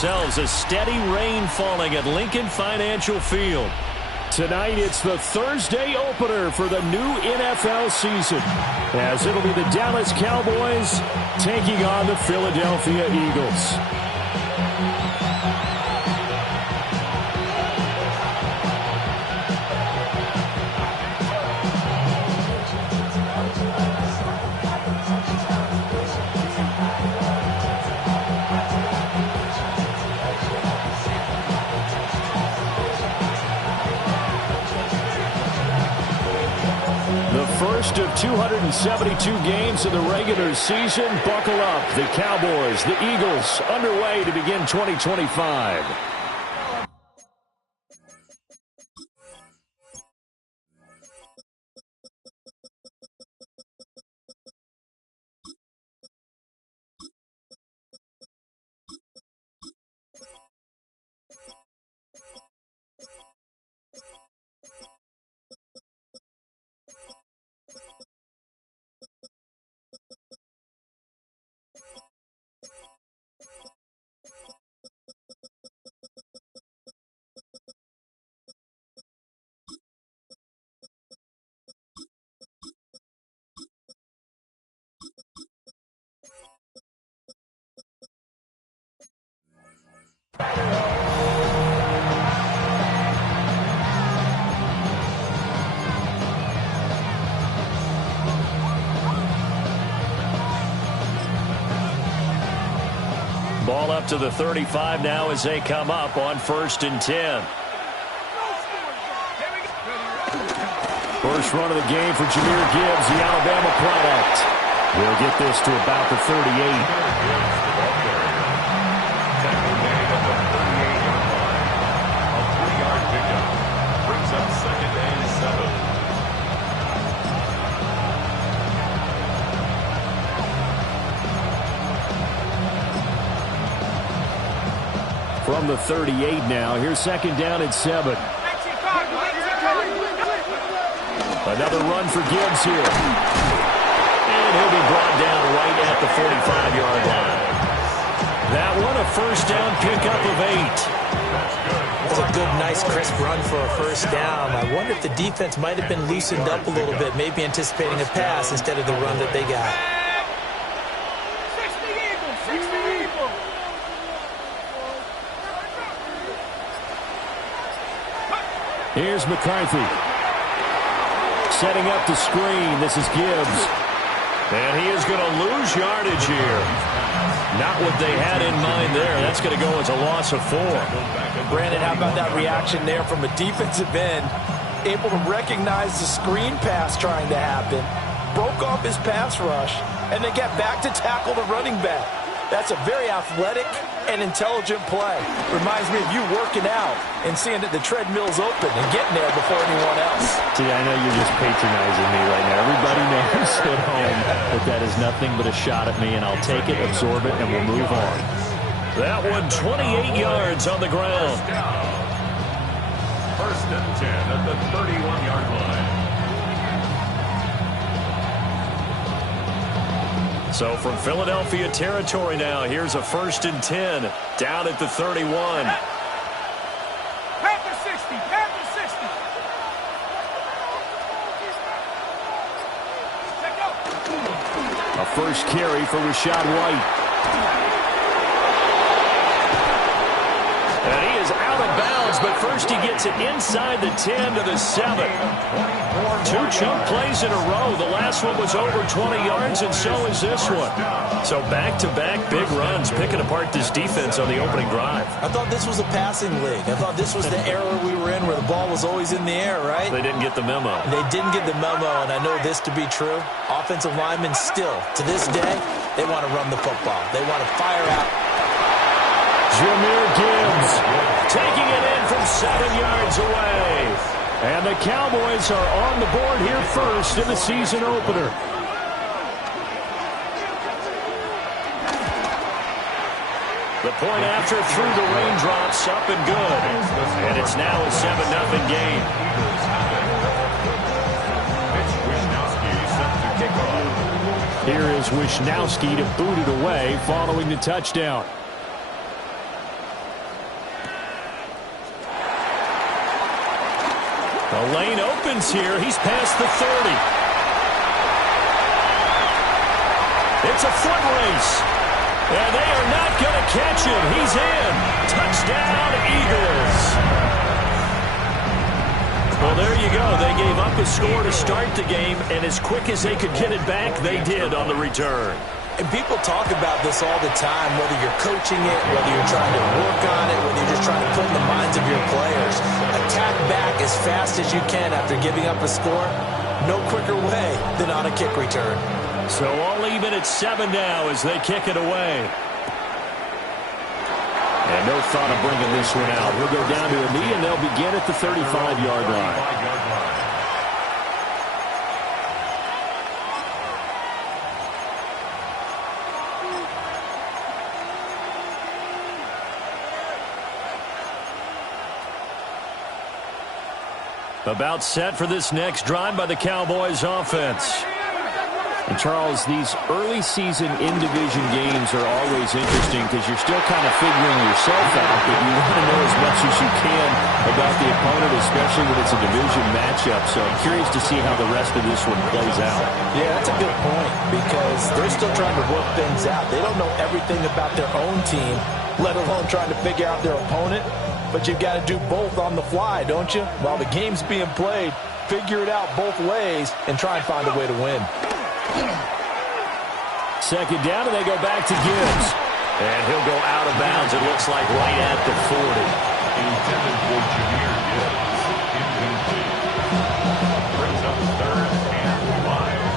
themselves a steady rain falling at Lincoln Financial Field. Tonight, it's the Thursday opener for the new NFL season, as it'll be the Dallas Cowboys taking on the Philadelphia Eagles. First of 272 games in the regular season. Buckle up. The Cowboys, the Eagles, underway to begin 2025. Ball up to the 35 now as they come up on 1st and 10. First run of the game for Jahmyr Gibbs, the Alabama product. We'll get this to about the 38. From the 38 now. Here's 2nd down and 7. Another run for Gibbs here. And he'll be brought down right at the 45-yard line. That one, a 1st down pickup of 8. It's a good, nice, crisp run for a 1st down. I wonder if the defense might have been loosened up a little bit, maybe anticipating a pass instead of the run that they got. Here's McCarthy. Setting up the screen. This is Gibbs. And he is going to lose yardage here. Not what they had in mind there. That's going to go as a loss of 4. Brandon, how about that reaction there from a defensive end? Able to recognize the screen pass trying to happen. Broke off his pass rush. And then get back to tackle the running back. That's a very athletic and intelligent play. Reminds me of you working out and seeing that the treadmill's open and getting there before anyone else. See, I know you're just patronizing me right now. Everybody knows at home that that is nothing but a shot at me, and I'll take it, absorb it, and we'll move on. That one, 28 yards on the ground. 1st and 10 at the 31-yard line. So from Philadelphia territory now, here's a 1st and 10 down at the 31. Panther 60, Panther 60. A first carry for Rachaad White. And he is out of bounds, but first he gets it inside the 10 to the 7. 2 chunk plays in a row. The last one was over 20 yards, and so is this one. So back-to-back big runs, picking apart this defense on the opening drive. I thought this was a passing league. I thought this was the era we were in where the ball was always in the air, right? They didn't get the memo. They didn't get the memo, and I know this to be true. Offensive linemen still, to this day, they want to run the football. They want to fire out. Jahmyr Gibbs taking it in from 7 yards away. And the Cowboys are on the board here first in the season opener. The point after through the raindrops, up and good. And it's now a 7-0 game. Here is Wishnowsky to boot it away following the touchdown. The lane opens here. He's past the 30. It's a foot race. And they are not going to catch him. He's in. Touchdown, Eagles. Well, there you go. They gave up a score to start the game, and as quick as they could get it back, they did on the return. And people talk about this all the time, whether you're coaching it, whether you're trying to work on it, whether you're just trying to put in the minds of your players. Attack back as fast as you can after giving up a score. No quicker way than on a kick return. So all even at 7 now as they kick it away. And no thought of bringing this one out. He'll go down to a knee, and they'll begin at the 35-yard line. About set for this next drive by the Cowboys offense. And Charles, these early season in-division games are always interesting because you're still kind of figuring yourself out, but you want to know as much as you can about the opponent, especially when it's a division matchup. So I'm curious to see how the rest of this one plays out. Yeah, that's a good point because they're still trying to work things out. They don't know everything about their own team, let alone trying to figure out their opponent. But you've got to do both on the fly, don't you? While the game's being played, figure it out both ways and try and find a way to win. Second down, and they go back to Gibbs. And he'll go out of bounds, it looks like, right at the 40. Intended for Jameer Gibbs. Incomplete. Brings up 3rd and 5.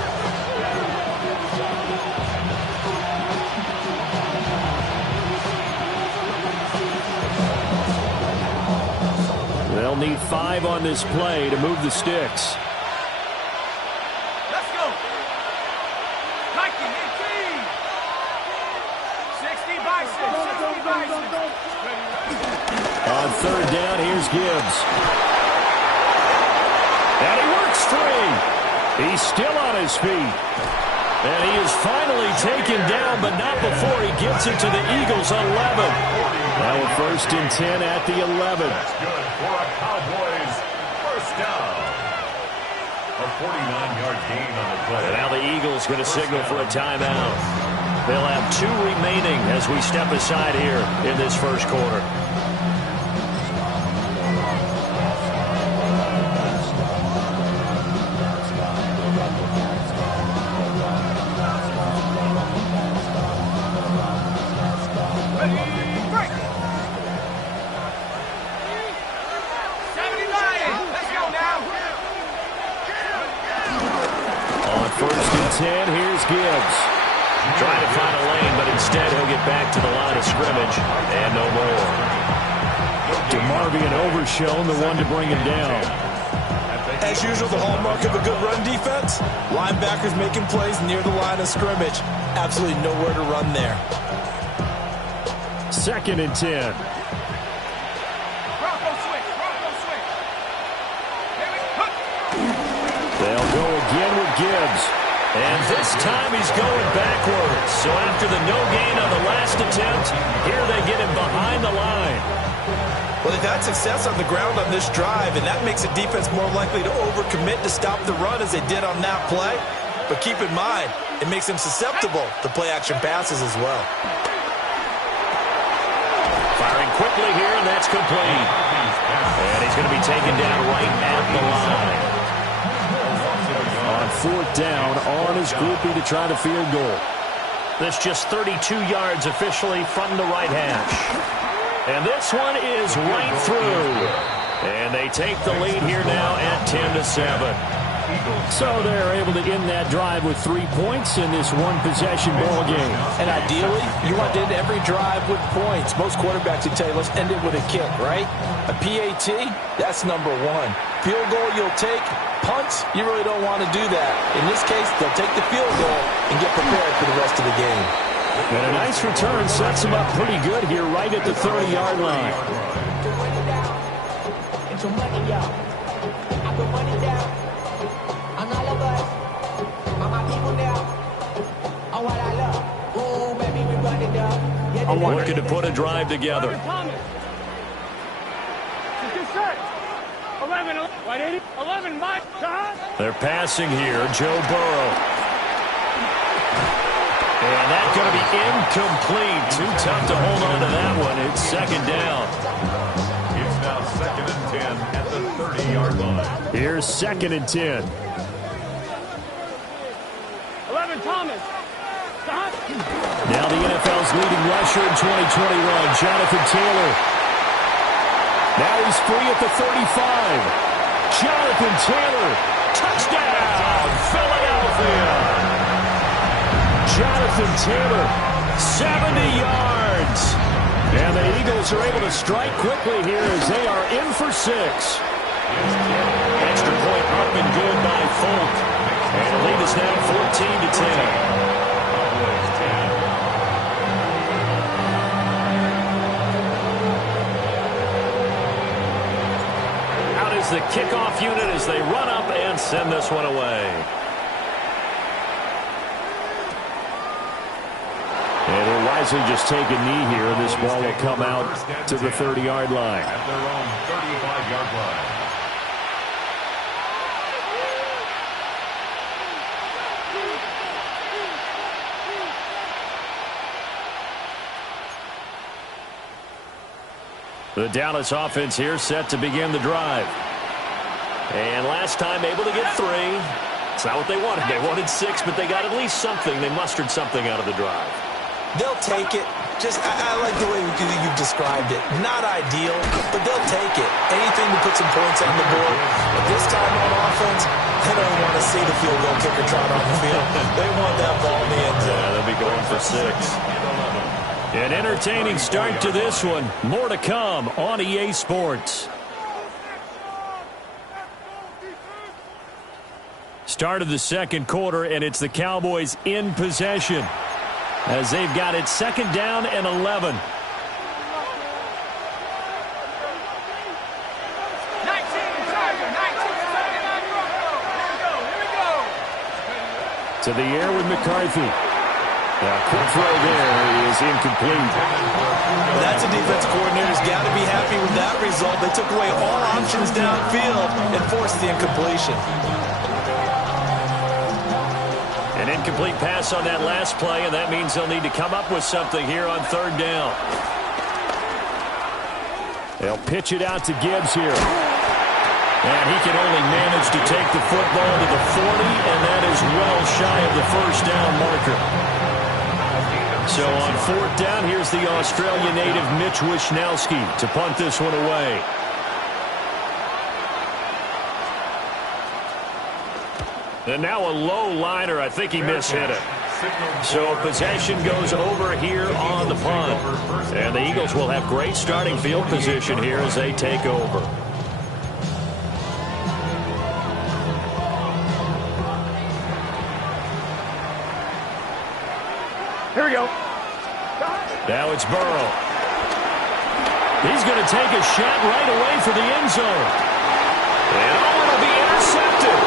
They'll need 5 on this play to move the sticks. Let's go. Nike, 60 bison, 60 bison. On 3rd down, here's Gibbs. And he works free. He's still on his feet. And he is finally taken down, but not before he gets it to the Eagles' 11. Now a 1st and 10 at the 11. That's good for a Cowboys first down. A 49-yard gain on the play. And now the Eagles going to signal for a timeout. They'll have 2 remaining as we step aside here in this first quarter. Here's Gibbs. Trying to find a lane, but instead he'll get back to the line of scrimmage and no more. DeMarvion Overshown, the one to bring him down. As usual, the hallmark of a good run defense, linebackers making plays near the line of scrimmage. Absolutely nowhere to run there. 2nd and 10. They'll go again with Gibbs. And this time he's going backwards. So after the no gain on the last attempt, here they get him behind the line. Well, they've had success on the ground on this drive, and that makes the defense more likely to overcommit to stop the run as they did on that play. But keep in mind, it makes them susceptible to play-action passes as well. Firing quickly here, and that's complete. And he's going to be taken down right at the line. On 4th down, on his groupie to try to field goal. This just 32 yards officially from the right hash. And this one is right through. And they take the lead here now at 10-7. So they're able to end that drive with 3 points in this one-possession ball game. And ideally, you want to end every drive with points. Most quarterbacks would tell you, let's end it with a kick, right? A PAT, that's number 1. Field goal you'll take. Punts, you really don't want to do that. In this case, they'll take the field goal and get prepared for the rest of the game. And a nice return sets them up pretty good here right at the 30-yard line. I'm looking to put a drive together. 11, Mike. They're passing here. Joe Burrow. And that's going to be incomplete. Too tough to hold on to that one. It's second down. It's now 2nd and 10 at the 30-yard line. Here's 2nd and 10. 11, Thomas. Now the NFL's leading rusher in 2021, Jonathan Taylor. Now he's free at the 35. Jonathan Taylor, touchdown, Philadelphia. Jonathan Taylor, 70 yards. And the Eagles are able to strike quickly here as they are in for 6. Extra point up and good by Folk. And the lead is now 14-10. The kickoff unit as they run up and send this one away. And he'll wisely just take a knee here. This ball will come out to the 30-yard line. At their own 35-yard line. The Dallas offense here set to begin the drive. And last time able to get 3. It's not what they wanted. They wanted 6, but they got at least something. They mustered something out of the drive. They'll take it. I like the way you've described it. Not ideal, but they'll take it. Anything to put some points on the board. But this time on offense, they don't want to see the field goal kicker trot on the field. They want that ball in the end zone. Yeah, they'll be going for 6. An entertaining start to this one. More to come on EA Sports. Start of the second quarter, and it's the Cowboys in possession as they've got it 2nd down and 11. 19, Charger, 19, here we go. To the air with McCarthy. Now, quick throw there is incomplete. That's a defense coordinator's got to be happy with that result. They took away all options downfield and forced the incompletion. An incomplete pass on that last play, and that means they'll need to come up with something here on 3rd down. They'll pitch it out to Gibbs here. And he can only manage to take the football to the 40, and that is well shy of the 1st down marker. So on 4th down, here's the Australian native Mitch Wishnowsky to punt this one away. And now a low liner. I think he mishit it. So possession goes over here on the punt. And the Eagles will have great starting field position here as they take over. Here we go. Now it's Burrow. He's going to take a shot right away for the end zone. And it'll be intercepted.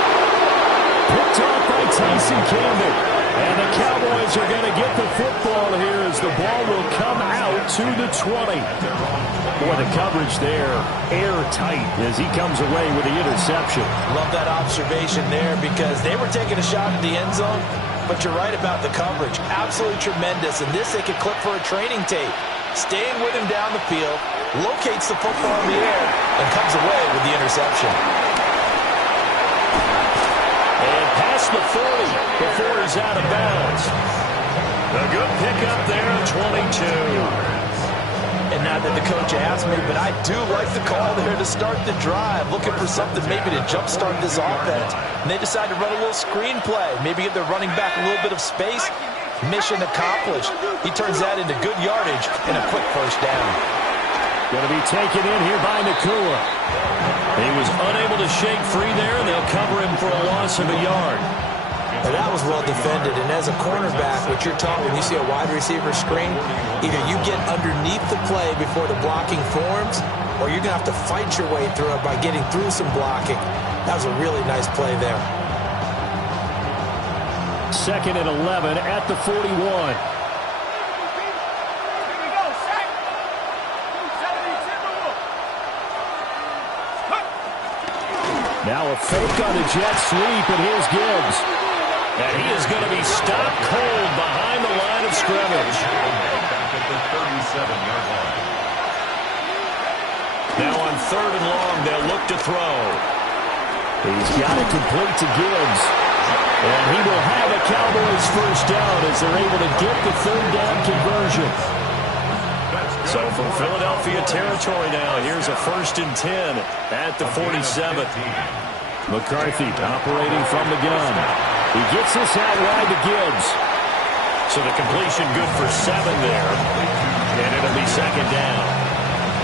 Picked off by Tyson Campbell. And the Cowboys are going to get the football here as the ball will come out to the 20. Boy, the coverage there, airtight as he comes away with the interception. Love that observation there because they were taking a shot at the end zone, but you're right about the coverage. Absolutely tremendous. And this they could clip for a training tape. Staying with him down the field, locates the football in the air, and comes away with the interception. Past the 40 before he's out of bounds. A good pickup there at 22. And now that the coach asked me, but I do like the call there to start the drive, looking for something maybe to jumpstart this offense. And they decide to run a little screen play, maybe give their running back a little bit of space. Mission accomplished. He turns that into good yardage and a quick 1st down. Going to be taken in here by Nakua. He was unable to shake free there, and they'll cover him for a loss of a yard. And that was well defended. And as a cornerback, what you're taught when you see a wide receiver screen, either you get underneath the play before the blocking forms, or you're going to have to fight your way through it by getting through some blocking. That was a really nice play there. 2nd and 11 at the 41. Now a fake on the jet sweep, and here's Gibbs. And he is going to be stopped cold behind the line of scrimmage. Back at the 37-yard line. Now on 3rd and long, they'll look to throw. He's got it complete to Gibbs. And he will have a Cowboys first down as they're able to get the 3rd down conversion. So from Philadelphia territory now, here's a 1st and 10 at the 47. McCarthy operating from the gun. He gets this out wide to Gibbs. So the completion good for 7 there. And it'll be 2nd down.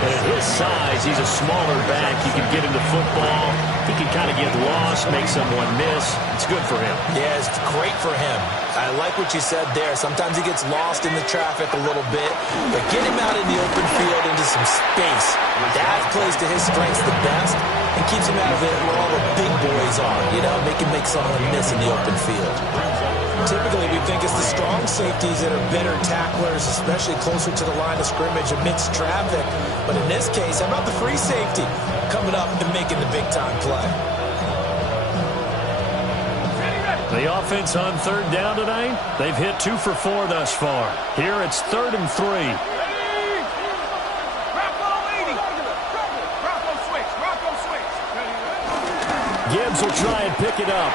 And at his size, he's a smaller back. He can get into football. He can kind of get lost, make someone miss. It's good for him. Yeah, it's great for him. I like what you said there. Sometimes he gets lost in the traffic a little bit, but get him out in the open field into some space. That plays to his strengths the best and keeps him out of it where all the big boys are, you know, make someone miss in the open field. Typically, we think it's the strong safeties that are better tacklers, especially closer to the line of scrimmage amidst traffic. But in this case, how about the free safety coming up and making the big-time play? The offense on 3rd down tonight, they've hit 2 for 4 thus far. Here it's 3rd and 3. Gibbs will try and pick it up.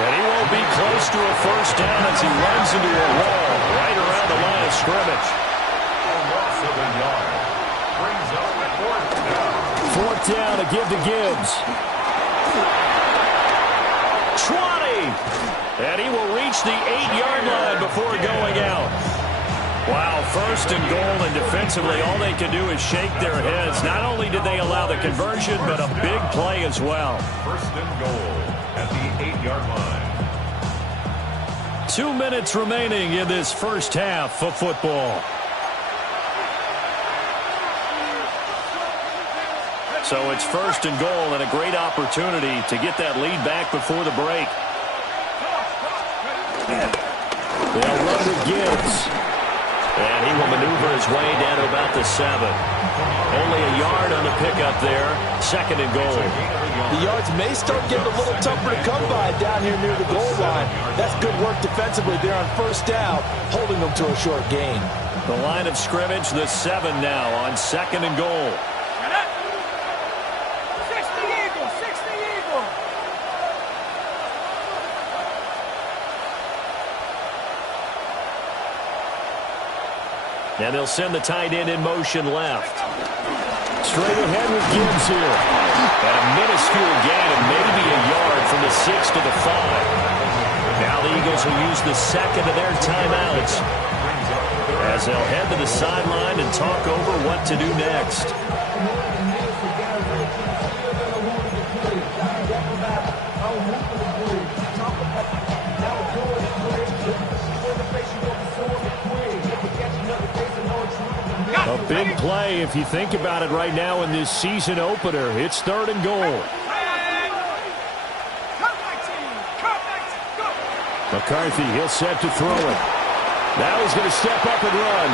And he won't be close to a first down as he runs into a wall right around the line of scrimmage. A loss of a yard. Brings up 4th down. 4th down to give to Gibbs. 20! And he will reach the 8-yard line before going out. Wow, 1st and goal, and defensively all they can do is shake their heads. Not only did they allow the conversion, but a big play as well. 1st and goal at the 8-yard line. 2 minutes remaining in this first half of football. So it's 1st and goal and a great opportunity to get that lead back before the break. They'll run with Gibbs. And he will maneuver his way down to about the 7. Only a yard on the pickup there. 2nd and goal. The yards may start getting a little tougher to come by down here near the goal line. That's good work defensively there on 1st down, holding them to a short gain. The line of scrimmage, the 7 now on 2nd and goal. 60 Eagles, 60 Eagles. And they'll send the tight end in motion left. Straight ahead with Gibbs here. And a minuscule gain of maybe a yard from the 6 to the 5. Now the Eagles will use the 2nd of their timeouts as they'll head to the sideline and talk over what to do next. A big play if you think about it right now in this season opener. It's 3rd and goal. McCarthy, he'll set to throw it. Now he's going to step up and run.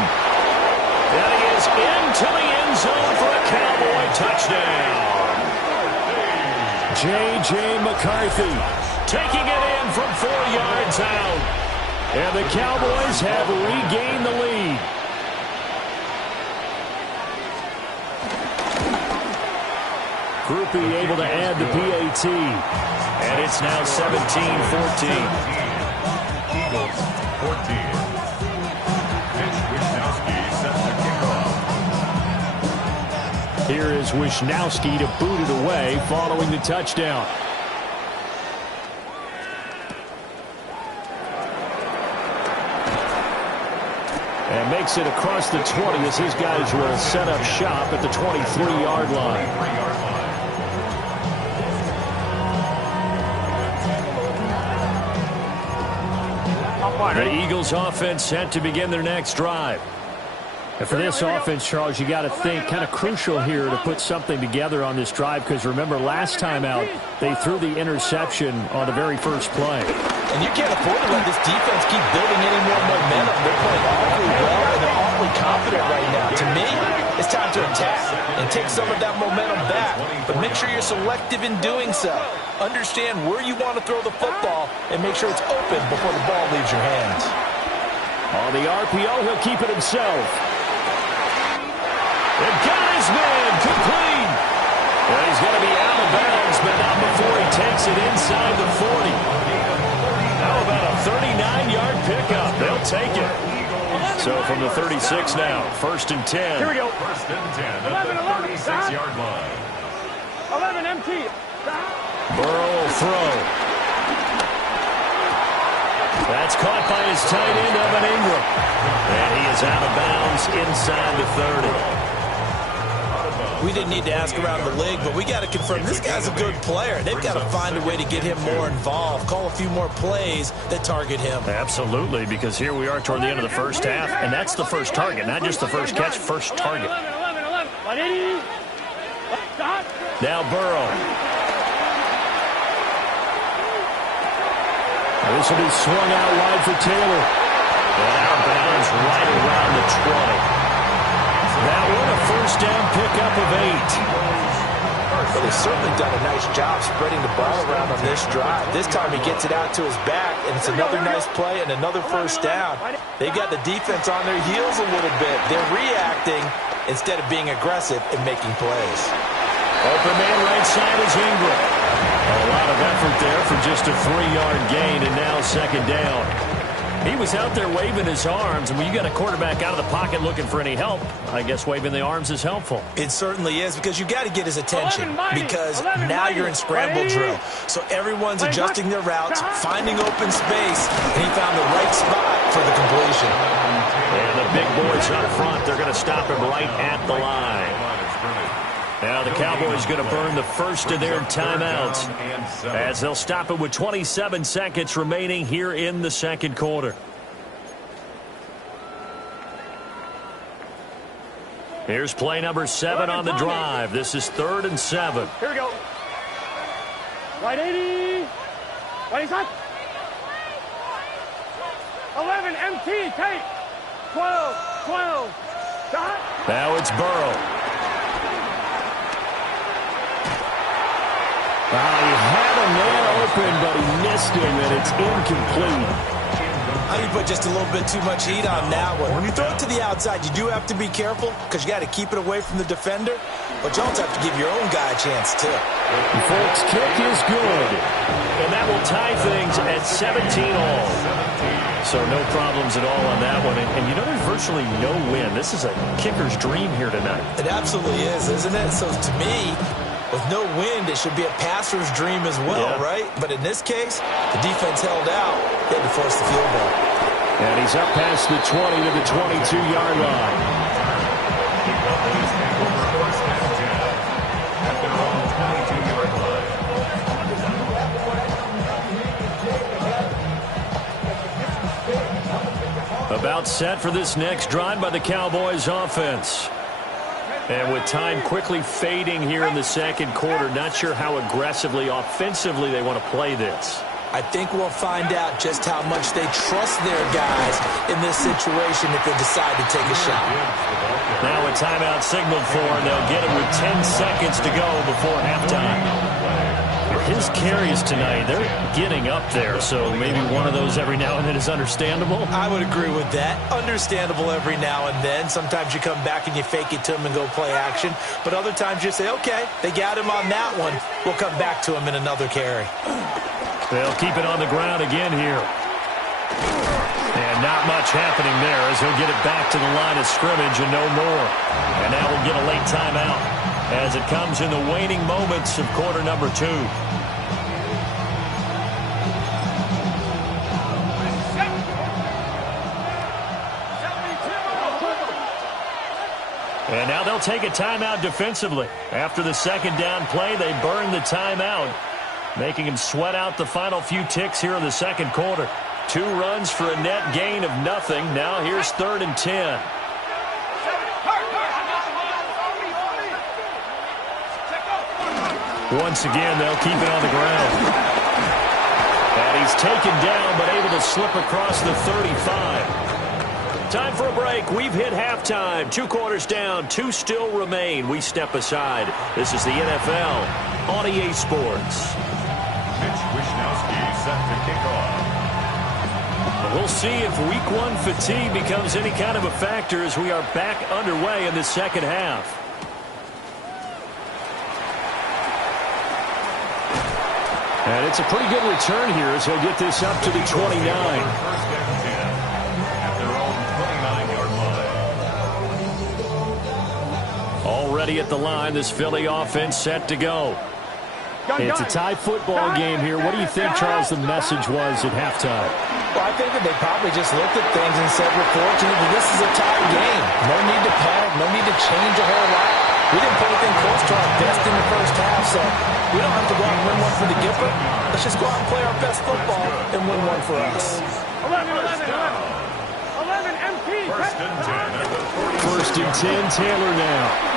And he is into the end zone for a Cowboy touchdown. J.J. McCarthy Taking it in from 4 yards out. And the Cowboys have regained the lead. Groupie able to add the PAT. And it's now 17-14. Eagles 14. Mitch Wishnowsky sets the kickoff. Here is Wishnowsky to boot it away following the touchdown. And makes it across the 20 as his guys will set up shop at the 23-yard line. The Eagles offense set to begin their next drive. And for this offense, Charles, you got to think kind of crucial here to put something together on this drive, because remember last time out they threw the interception on the very first play. And you can't afford to let this defense keep building any more momentum. They're playing awfully well, and their incredibly confident right now. To me, it's time to attack and take some of that momentum back. But make sure you're selective in doing so. Understand where you want to throw the football and make sure it's open before the ball leaves your hands. On the RPO, he'll keep it himself. And got his man complete. Well, he's going to be out of bounds, but not before he takes it inside the 40. How about a 39-yard pickup? They'll take it. So from the 36 now, 1st and 10. Here we go. 1st and 10 at the 36-yard line. 11 empty. Burrow will throw. That's caught by his tight end, Evan Ingram. And he is out of bounds inside the 30. We didn't need to ask around the league, but we got to confirm this guy's a good player. They've got to find a way to get him more involved, call a few more plays that target him. Absolutely, because here we are toward the end of the first half, and that's the first target, not just the first catch, first target. Now Burrow. This will be swung out wide for Taylor. And out of bounds right around the 20. That one a first down pickup of 8. Well, they've certainly done a nice job spreading the ball around on this drive. This time he gets it out to his back, and it's another nice play and another first down. They've got the defense on their heels a little bit. They're reacting instead of being aggressive and making plays. Open man right side is Ingram. A lot of effort there for just a 3-yard gain, and now 2nd down. He was out there waving his arms, and when you got a quarterback out of the pocket looking for any help, I guess waving the arms is helpful. It certainly is, because you got to get his attention, because now you're in scramble drill. So everyone's adjusting their routes, finding open space, and he found the right spot for the completion. And the big boys up front, they're going to stop him right at the line. Now the Cowboys going to burn the first of their timeouts as they'll stop it with 27 seconds remaining here in the 2nd quarter. Here's play number 7 on the drive. This is 3rd and 7. Here we go. Right 80. Right side. 11 MT. Take. 12. Shot. Now it's Burrow. He had a man open, but he missed him, and it's incomplete. I think you put just a little bit too much heat on that one. When you throw it to the outside, you do have to be careful because you got to keep it away from the defender, but you also have to give your own guy a chance, too. The Folks kick is good, and that will tie things at 17 all. So no problems at all on that one. And you know, there's virtually no win. This is a kicker's dream here tonight. It absolutely is, isn't it? So to me, with no wind, it should be a passer's dream as well, right? But in this case, the defense held out. They had to force the field goal. And he's up past the 20 to the 22-yard line. About set for this next drive by the Cowboys offense. And with time quickly fading here in the 2nd quarter, not sure how aggressively, offensively they want to play this. I think we'll find out just how much they trust their guys in this situation if they decide to take a shot. Now a timeout signaled for, and they'll get it with 10 seconds to go before halftime. His carries tonight, they're getting up there, so maybe one of those every now and then is understandable. I would agree with that. Understandable every now and then. Sometimes you come back and you fake it to him and go play action. But other times you say, okay, they got him on that one. We'll come back to him in another carry. They'll keep it on the ground again here. And not much happening there as he'll get it back to the line of scrimmage and no more. And now we'll get a late timeout as it comes in the waning moments of quarter number 2. And now they'll take a timeout defensively. After the 2nd down play, they burn the timeout, making him sweat out the final few ticks here in the 2nd quarter. 2 runs for a net gain of nothing. Now here's 3rd and 10. Once again, they'll keep it on the ground. And he's taken down, but able to slip across the 35. Time for a break. We've hit halftime. 2 quarters down. 2 still remain. We step aside. This is the NFL on EA Sports. Mitch Wishnowsky set to kick off. We'll see if Week 1 fatigue becomes any kind of a factor as we are back underway in the second half. And it's a pretty good return here as he'll get this up to the 29. First and 10 at their own 29-yard line. Already at the line, this Philly offense set to go. It's a tie football game here. What do you think, Charles, the message was at halftime? Well, I think that they probably just looked at things and said, we're fortunate that this is a tie game. No need to panic. No need to change a whole lot. We didn't put anything close to our best in the first half, so we don't have to go out and win one for the Gipper. Let's just go out and play our best football and win one for us. 11 MP. First and 10 at the 40. First and 10, Taylor now.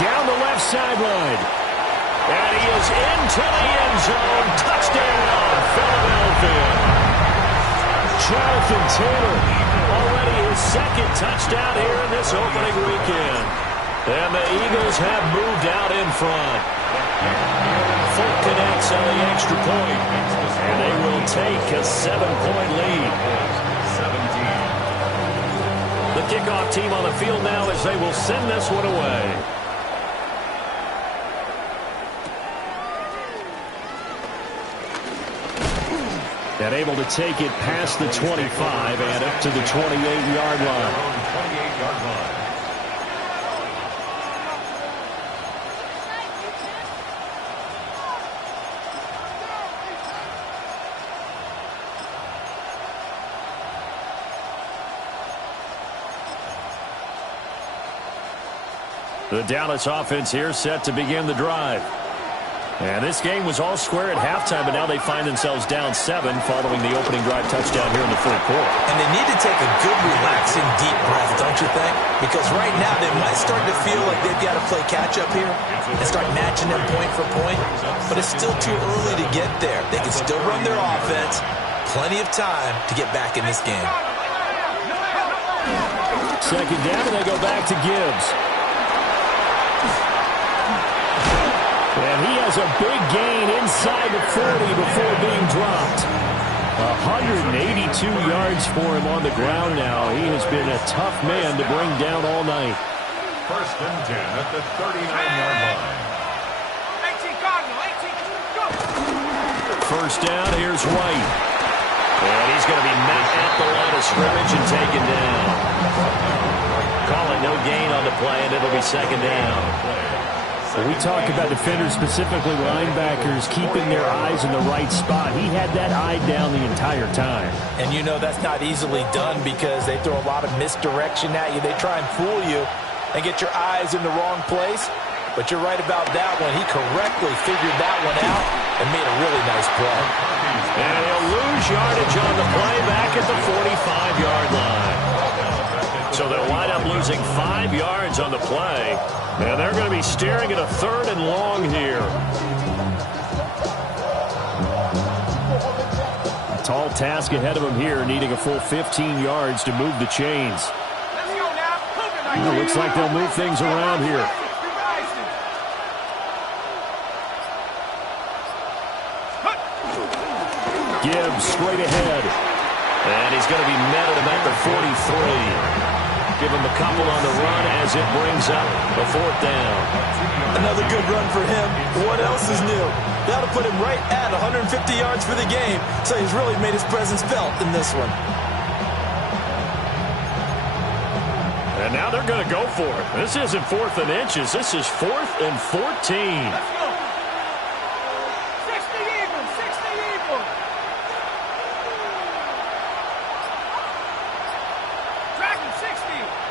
Down the left sideline. And he is into the end zone. Touchdown, Philadelphia. Jonathan Taylor. Already his second touchdown here in this opening weekend. And the Eagles have moved out in front. Fulton connects on the extra point. And they will take a 7-point lead. 17. The kickoff team on the field now as they will send this one away. And able to take it past the 25 and up to the 28-yard line. 28-yard line. The Dallas offense here set to begin the drive. And this game was all square at halftime, but now they find themselves down 7 following the opening drive touchdown here in the fourth quarter. And they need to take a good, relaxing, deep breath, don't you think? Because right now they might start to feel like they've got to play catch-up here and start matching them point for point. But it's still too early to get there. They can still run their offense. Plenty of time to get back in this game. Second down, and they go back to Gibbs. And he has a big gain inside the 40 before being dropped. 182 yards for him on the ground now. He has been a tough man to bring down all night. First and 10 at the 39-yard line. 18 Cardinal, 18, go! First down, here's White. And he's going to be met at the line of scrimmage and taken down. Calling no gain on the play, and it'll be second down. When we talk about defenders, specifically linebackers, keeping their eyes in the right spot, he had that eye down the entire time. And you know that's not easily done because they throw a lot of misdirection at you. They try and fool you and get your eyes in the wrong place. But you're right about that one. He correctly figured that one out and made a really nice play. And he'll lose yardage on the play back at the 45-yard line. So they'll wind up losing 5 yards on the play. And they're going to be staring at a 3rd and long here. A tall task ahead of him here, needing a full 15 yards to move the chains. Let's go now. It looks like they'll move things around here. Gibbs straight ahead. And he's going to be met at about the 43. Give him a couple on the run as it brings up a 4th down. Another good run for him. What else is new? That'll put him right at 150 yards for the game. So he's really made his presence felt in this one. And now they're going to go for it. This isn't 4th and inches. This is 4th and 14. Let's go. 60 Eagles, 60 Eagles. Dragon 60.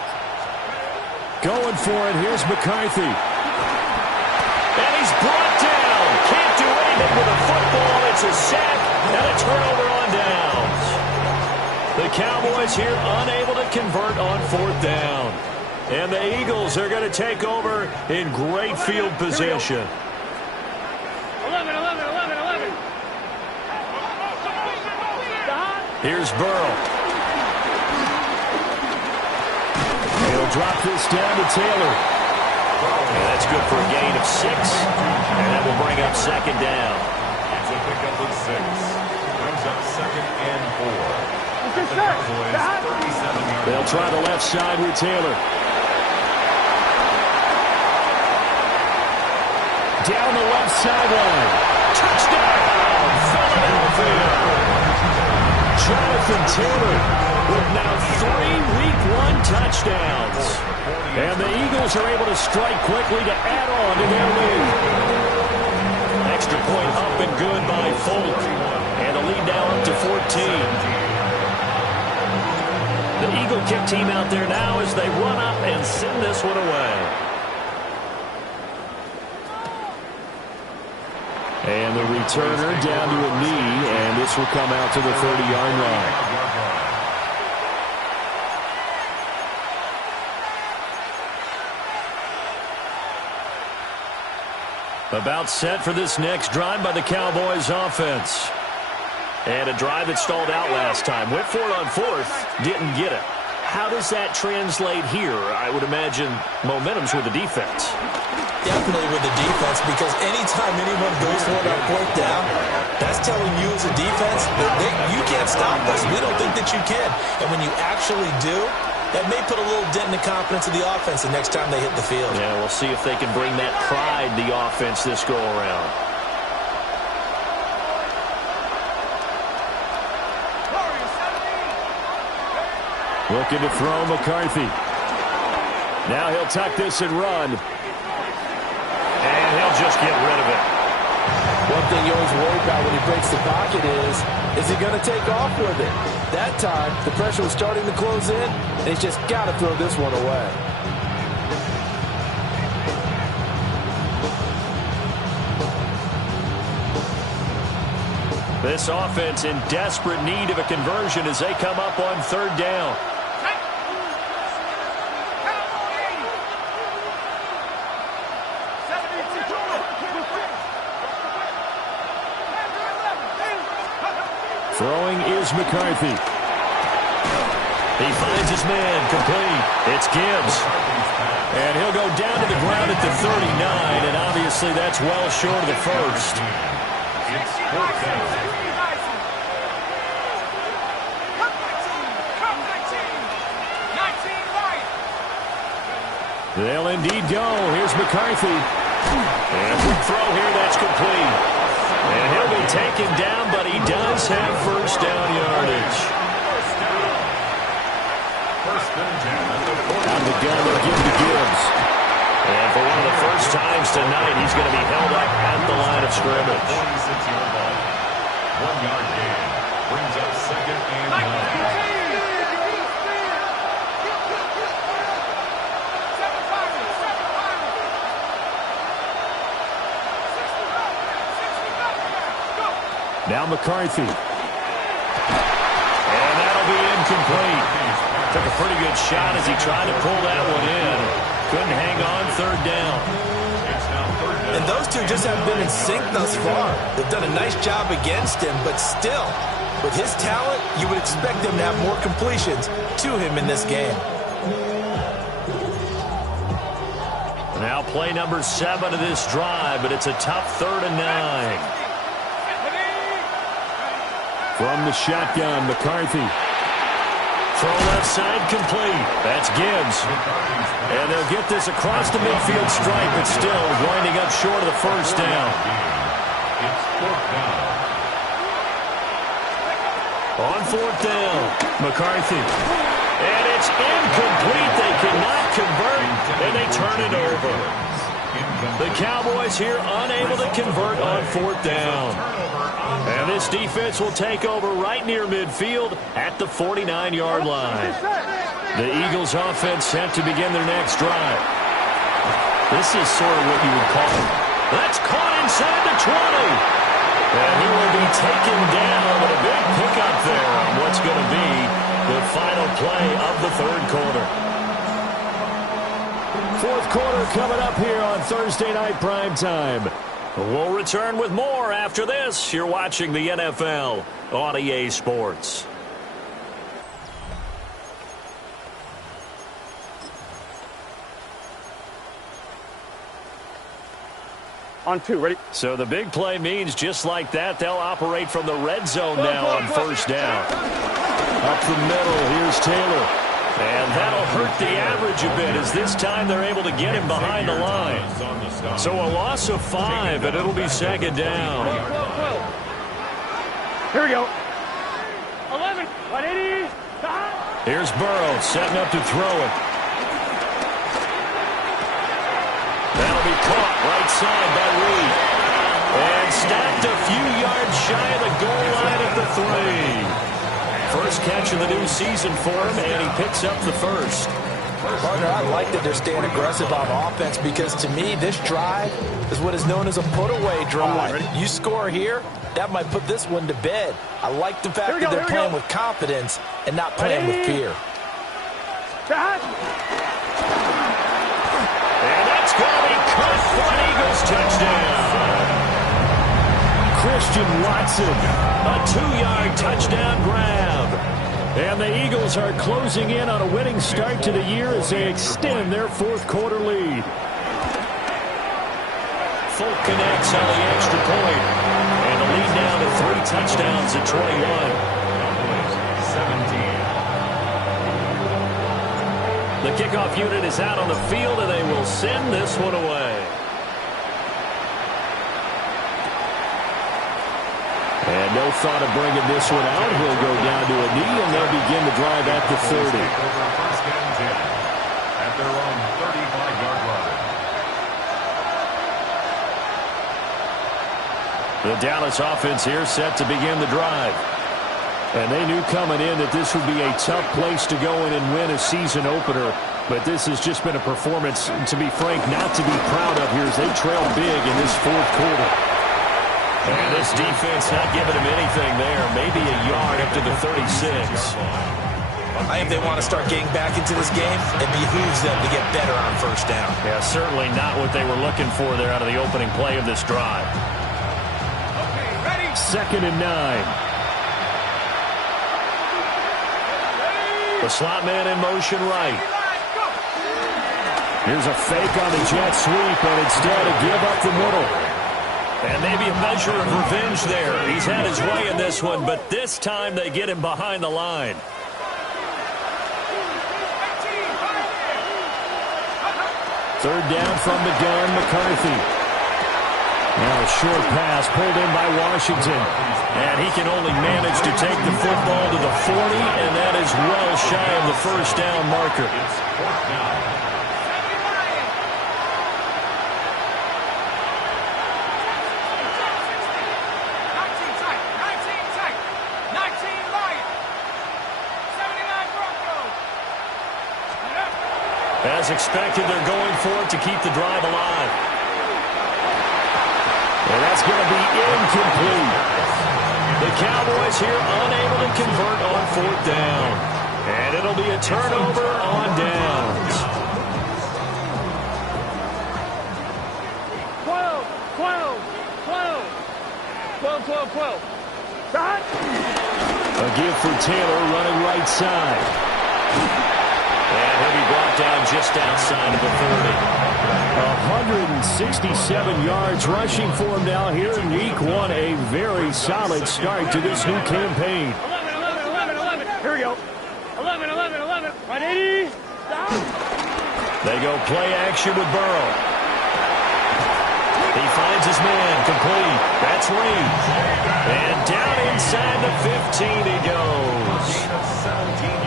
Going for it. Here's McCarthy. And he's brought down. Can't do anything with a football. It's a sack and a turnover on downs. The Cowboys here unable to convert on 4th down. And the Eagles are going to take over in great field position. 11. Here's Burrow. He'll drop this down to Taylor. And that's good for a gain of 6. And that will bring up second down. It's a pickup of 6. Brings up 2nd and 4. The Cowboys, 37 yards. They'll try the left side with Taylor. Down the left sideline. Touchdown, Philadelphia. Jonathan Taylor with now 3 Week 1 touchdowns. And the Eagles are able to strike quickly to add on to their lead. Extra point up and good by Folk. And the lead now up to 14. The Eagle kick team out there now as they run up and send this one away. And the returner down to a knee, and this will come out to the 30-yard line. About set for this next drive by the Cowboys offense. And a drive that stalled out last time. Went for it on 4th, didn't get it. How does that translate here? I would imagine momentum's with the defense. Definitely with the defense, because anytime anyone goes for it on 4th down, that's telling you as a defense that you can't stop us. We don't think that you can. And when you actually do, that may put a little dent in the confidence of the offense the next time they hit the field. Yeah, we'll see if they can bring that pride to the offense this go-around. Looking to throw McCarthy. Now he'll tuck this and run. And he'll just get rid of it. One thing you always worry about when he breaks the pocket is he going to take off with it? That time, the pressure was starting to close in, and he's just got to throw this one away. This offense in desperate need of a conversion as they come up on 3rd down. Throwing is McCarthy. He finds his man, complete. It's Gibbs. And he'll go down to the ground at the 39, and obviously that's well short of the first. It's 4th down. They'll indeed go. Here's McCarthy. And a quick throw here, that's complete. And he'll be taken down, but he does have first down yardage. First and 10 at the 40. Out of the gun, they'll give it to Gibbs. And for one of the first times tonight, he's going to be held up at the line of scrimmage. 26-yard line. 1-yard gain. Brings up 2nd and 9. Now McCarthy. And that'll be incomplete. Took a pretty good shot as he tried to pull that one in. Couldn't hang on 3rd down. And those two just haven't been in sync thus far. They've done a nice job against him, but still, with his talent, you would expect them to have more completions to him in this game. Now play number 7 of this drive, but it's a tough 3rd and 9. From the shotgun, McCarthy. Throw left side complete. That's Gibbs. And they'll get this across the midfield stripe, but still winding up short of the first down. It's 4th down. On 4th down, McCarthy. And it's incomplete. They cannot convert, and they turn it over. The Cowboys here unable to convert on 4th down. And this defense will take over right near midfield at the 49-yard line. The Eagles offense set to begin their next drive. This is sort of what you would call it. That's caught inside the 20. And he will be taken down with a big pickup there on what's going to be the final play of the 3rd quarter. 4th quarter coming up here on Thursday Night Primetime. We'll return with more after this. You're watching the NFL on EA Sports. On 2, ready? So the big play means just like that, they'll operate from the red zone now on first down. Up the middle, here's Taylor. And that'll hurt the average a bit as this time they're able to get him behind the line. So a loss of 5, and it'll be second down. Here we go. 11, 180. Here's Burrow setting up to throw it. That'll be caught right side by Reed. And stopped a few yards shy of the goal line at the 3. First catch of the new season for him, and he picks up the first. Partner, I like that they're staying aggressive on offense because to me, this drive is what is known as a put-away drive. You score here, that might put this one to bed. I like the fact that they're playing with confidence and not playing with fear. And that's going to be caught for an Eagles touchdown. Christian Watson, a 2-yard touchdown grab. And the Eagles are closing in on a winning start to the year as they extend their fourth-quarter lead. Folk connects on the extra point. And the lead down to 3 touchdowns at 21. 17. The kickoff unit is out on the field, and they will send this one away. And no thought of bringing this one out. He'll go down to a knee, and they'll begin the drive at the 30. First and 10 at their own 35-yard line. The Dallas offense here set to begin the drive. And they knew coming in that this would be a tough place to go in and win a season opener. But this has just been a performance, to be frank, not to be proud of here as they trail big in this fourth quarter. And this defense not giving him anything there. Maybe a yard up to the 36. I think they want to start getting back into this game. It behooves them to get better on first down. Yeah, certainly not what they were looking for there out of the opening play of this drive. Second and 9. The slot man in motion right. Here's a fake on the jet sweep, and instead a give up the middle. And maybe a measure of revenge there. He's had his way in this one, but this time they get him behind the line. Third down from the gun, McCarthy. Now a short pass pulled in by Washington. And he can only manage to take the football to the 40, and that is well shy of the first down marker. It's fourth down. As expected, they're going for it to keep the drive alive. And that's going to be incomplete. The Cowboys here unable to convert on fourth down. And it'll be a turnover on downs. 12, 12, 12. 12, 12, 12. Shot. A give for Taylor running right side. And he'll be brought down just outside of the 30. 167 yards rushing for him now here in week 1. A very solid start to this new campaign. 11, 11, 11, 11. Here we go. 11, 11, 11. 180. Stop. They go play action with Burrow. He finds his man complete. That's Reed. And down inside the 15 he goes.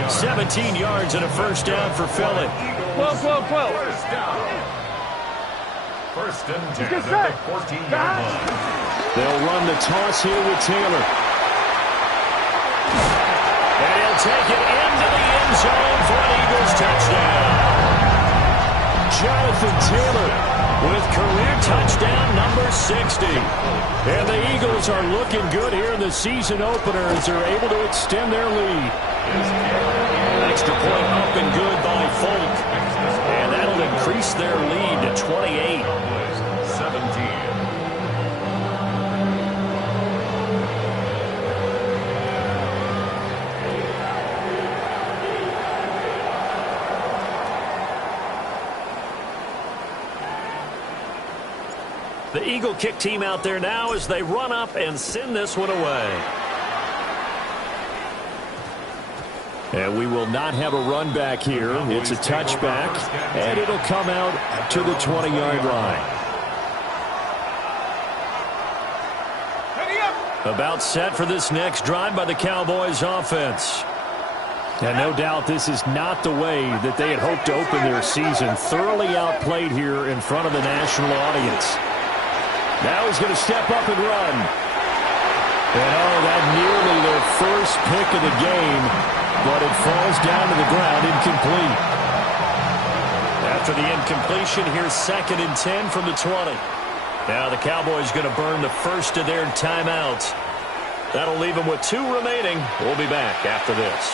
17 yards and a first down for Philly. 12, 12, 12. First down. First and 10 at the 14-yard line. They'll run the toss here with Taylor. And he'll take it into the end zone for an Eagles touchdown. Jonathan Taylor with career touchdown number 60. And the Eagles are looking good here in the season opener as they're able to extend their lead. Extra point up and good by Folk. And that'll increase their lead to 28. 17. The Eagle kick team out there now as they run up and send this one away. And we will not have a run back here. It's a touchback, and it'll come out to the 20-yard line. About set for this next drive by the Cowboys offense. And no doubt this is not the way that they had hoped to open their season. Thoroughly outplayed here in front of the national audience. Now he's going to step up and run. And oh, that nearly their first pick of the game, but it falls down to the ground incomplete. After the incompletion, here's 2nd and 10 from the 20. Now the Cowboys going to burn the first of their timeouts. That'll leave them with 2 remaining. We'll be back after this.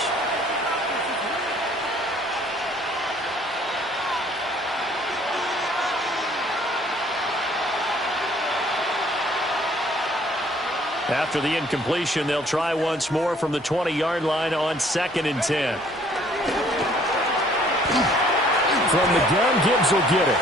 After the incompletion, they'll try once more from the 20-yard line on 2nd and 10. From the gun, Gibbs will get it.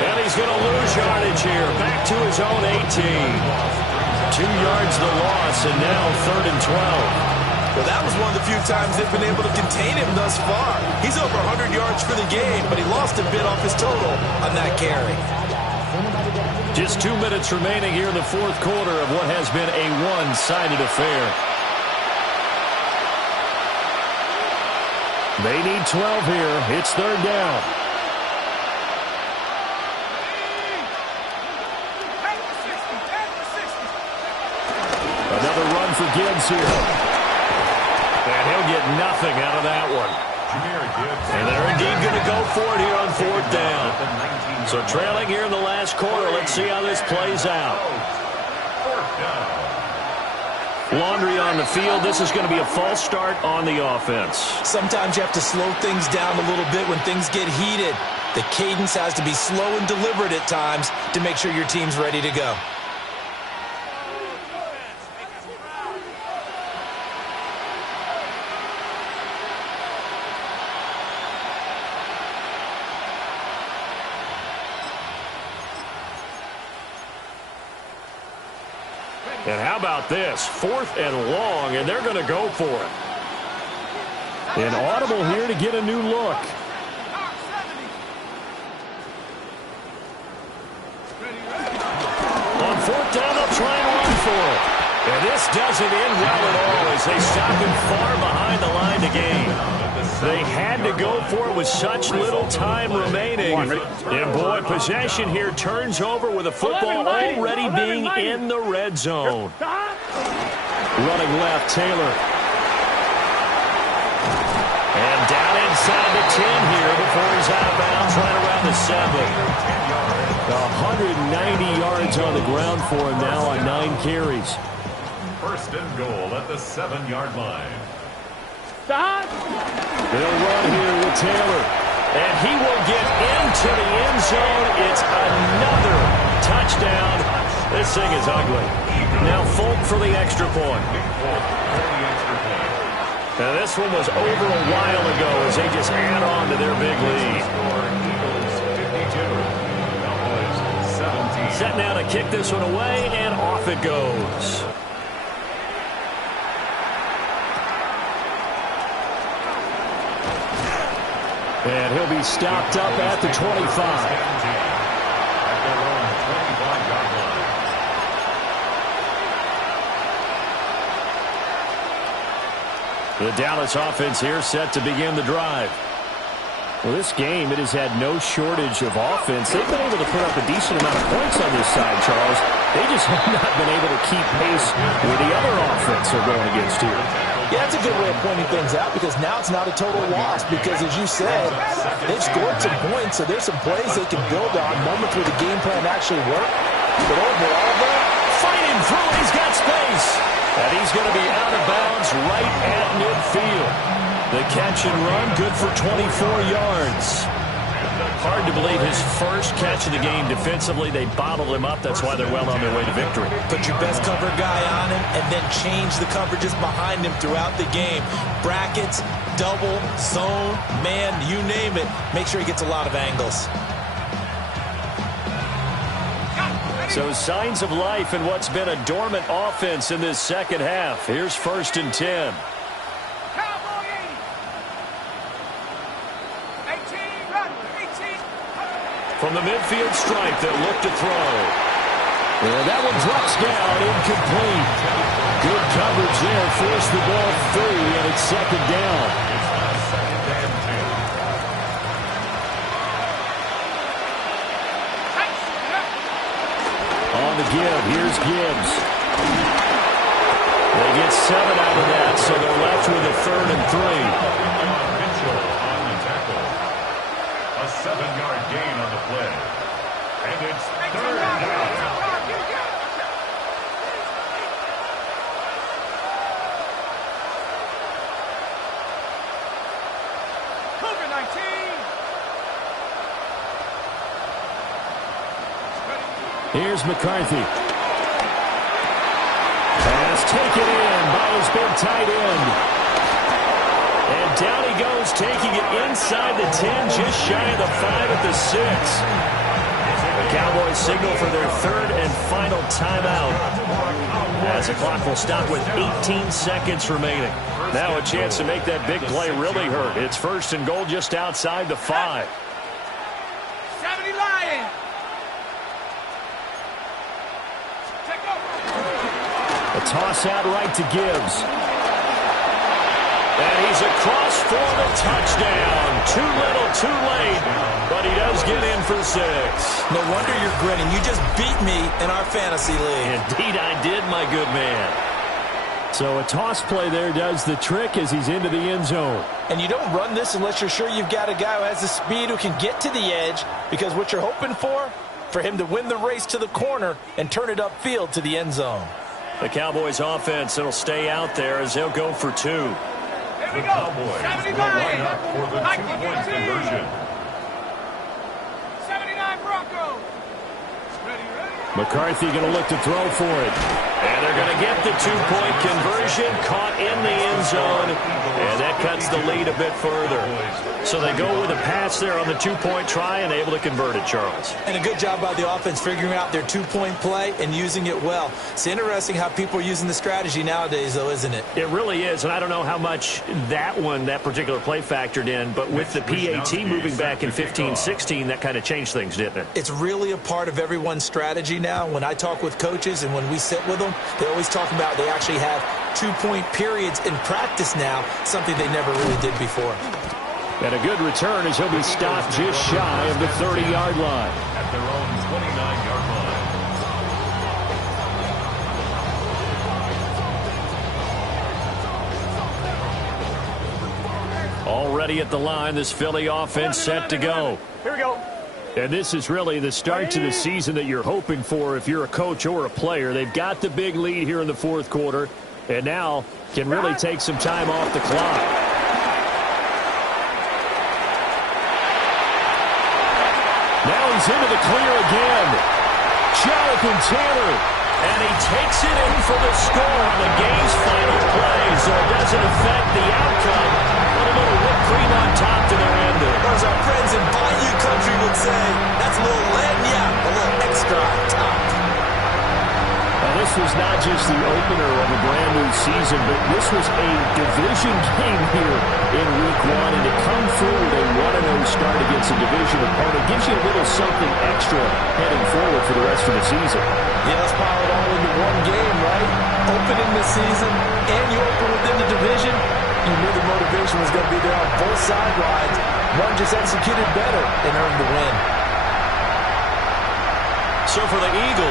And he's going to lose yardage here. Back to his own 18. 2 yards the loss, and now 3rd and 12. Well, that was one of the few times they've been able to contain him thus far. He's over 100 yards for the game, but he lost a bit off his total on that carry. Just 2 minutes remaining here in the 4th quarter of what has been a one-sided affair. They need 12 here. It's 3rd down. Another run for Gibbs here. And he'll get nothing out of that one. And they're indeed going to go for it here on 4th down. So trailing here in the last quarter. Let's see how this plays out. Laundry on the field. This is going to be a false start on the offense. Sometimes you have to slow things down a little bit when things get heated. The cadence has to be slow and deliberate at times to make sure your team's ready to go. And how about this? 4th and long, and they're going to go for it. An audible here to get a new look. On 4th down, they'll try and run for it. And this doesn't end well at all as they stop him far behind the line to gain. They had to go for it with such little time remaining. And boy, possession here turns over with the football already being in the red zone. Running left, Taylor. And down inside the 10 here before he's out of bounds right around the 7. 190 yards on the ground for him now on 9 carries. 1st and goal at the 7-yard line. They'll run here with Taylor. And he will get into the end zone. It's another touchdown. This thing is ugly. Now Folk for the extra point. Now this one was over a while ago as they just add on to their big lead. Set now to kick this one away, and off it goes. And he'll be stopped up at the 25. The Dallas offense here set to begin the drive. Well, this game, it has had no shortage of offense. They've been able to put up a decent amount of points on this side, Charles. They just have not been able to keep pace with the other offense they're going against here. Yeah, that's a good way of pointing things out because now it's not a total loss because, as you said, they've scored some points, so there's some plays they can build on, moments where the game plan actually worked. But overall, though, fighting through, he's got space. And he's going to be out of bounds right at midfield. The catch and run, good for 24 yards. Hard to believe his first catch of the game defensively. They bottled him up. That's why they're well on their way to victory. Put your best cover guy on him and then change the coverages behind him throughout the game. Brackets, double, zone, man, you name it. Make sure he gets a lot of angles. So signs of life in what's been a dormant offense in this second half. Here's 1st and 10. From the midfield stripe, they'll look to throw. And that one drops down, incomplete. Good coverage there, forced the ball free, and it's 2nd down. On the give, here's Gibbs. They get 7 out of that, so they're left with a 3rd and 3. A 7-yard gain on the play. And it's 3rd down. Here's McCarthy. Pass taken in by his big tight end. And down he goes, taking it inside the 10, just shy of the 5 at the 6. The Cowboys signal for their 3rd and final timeout, as the clock will stop with 18 seconds remaining. Now a chance to make that big play really hurt. It's 1st and goal just outside the 5. 70 Lions. A toss out right to Gibbs. And he's across for the touchdown. Too little, too late, but he does get in for 6. No wonder you're grinning. You just beat me in our fantasy league. Indeed I did, my good man. So a toss play there does the trick as he's into the end zone. And you don't run this unless you're sure you've got a guy who has the speed who can get to the edge, because what you're hoping for him to win the race to the corner and turn it upfield to the end zone. The Cowboys offense, it'll stay out there as they'll go for 2. Here we The go. Cowboys will line up for the 2-point conversion. 79 Broncos. Ready. McCarthy going to look to throw for it. And they're going to get the 2-point conversion, caught in the end zone, and that cuts the lead a bit further. So they go with a pass there on the 2-point try and able to convert it, Charles. And a good job by the offense figuring out their 2-point play and using it well. It's interesting how people are using the strategy nowadays, though, isn't it? It really is, and I don't know how much that particular play factored in, but with the PAT moving back in 15-16, that kind of changed things, didn't it? It's really a part of everyone's strategy now. When I talk with coaches and when we sit with them, they always talk about they actually have 2-point periods in practice now, something they never really did before. And a good return as he'll be stopped just shy of the 30-yard line. At their own 29-yard line. Already at the line, this Philly offense set to go. Here we go. And this is really the start to the season that you're hoping for if you're a coach or a player. They've got the big lead here in the 4th quarter, and now can really take some time off the clock. Now he's into the clear again. Jonathan Taylor. And he takes it in for the score on the game's final play. So it doesn't affect the outcome, but a little whipped cream on top to their ending. As our friends in Bayou Country would say, that's a little lagniappe, a little extra on top. Now this was not just the opener of a brand new season, but this was a division game here in Week 1. And to come through with a 1-0 start against a division opponent gives you a little something extra heading forward for the rest of the season. Yeah, let's pile it all into one game, right? Opening the season, and you open within the division. You knew the motivation was going to be there on both sidelines. One just executed better and earned the win. So for the Eagles,